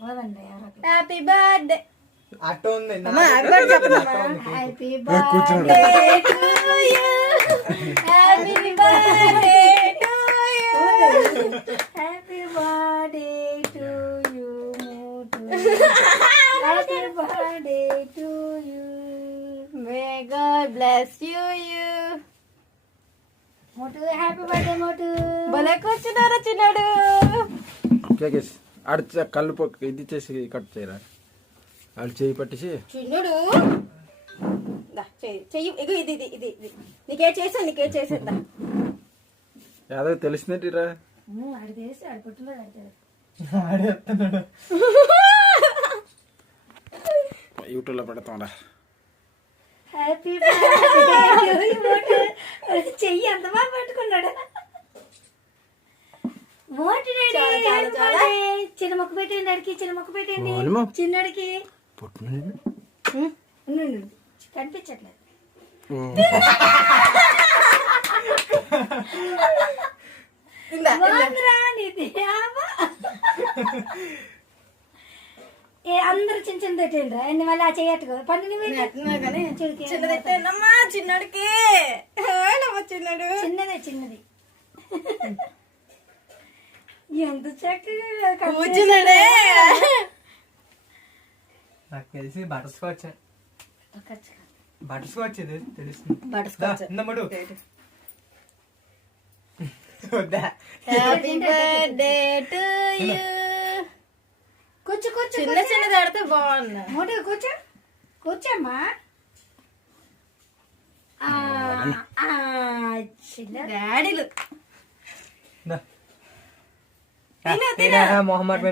happy birthday అట్ట ఉంది happy birthday to you happy birthday to you happy birthday to you happy birthday to you may god bless you మోటు happy birthday మోటు భలే కూర్చున్నారా చిన్నాడు ఆడ కళ్ళు ఇది చేసి కట్ చేయరా వాళ్ళు చేయి పట్టేసి చిన్నుడు చెయ్యి ఇగో ఇది ఇది ఇది ఇది నీకే చేసేద్దా యాదవ్ తెలిసిందేంటిరా ఆడి చేసి ఆడి పుట్టులో ఆడతాడు యూట్యూబ్లో పెడతాడా హ్యాపీ బర్త్డే చెయ్యి అంత బాగా పట్టుకున్నాడు మోటి చిన్న మొక్క పెట్టండి అడికి చిన్న మొక్క పెట్టండి చిన్నడికి కనిపించట్లేదు అందరు చిన్న చిన్న పెట్టండి అన్ని మళ్ళీ ఆ చేయట్టుకో చిన్నదమ్మా చిన్నడికి చిన్నదే చిన్నది ఎంత చక్కగా కూర్చున్నాడే నాకు తెలిసి బటర్ స్కాచ్ ఇది తెలుస్తుంది నమ్ముడు హ్యాపీ బర్త్డే టు యు కూర్చో కూర్చో చిన్న చిన్నది ఆడితే బాగుంది మోటి కూర్చోమ్మా చిన్న డాడీలు మొహమ్మద్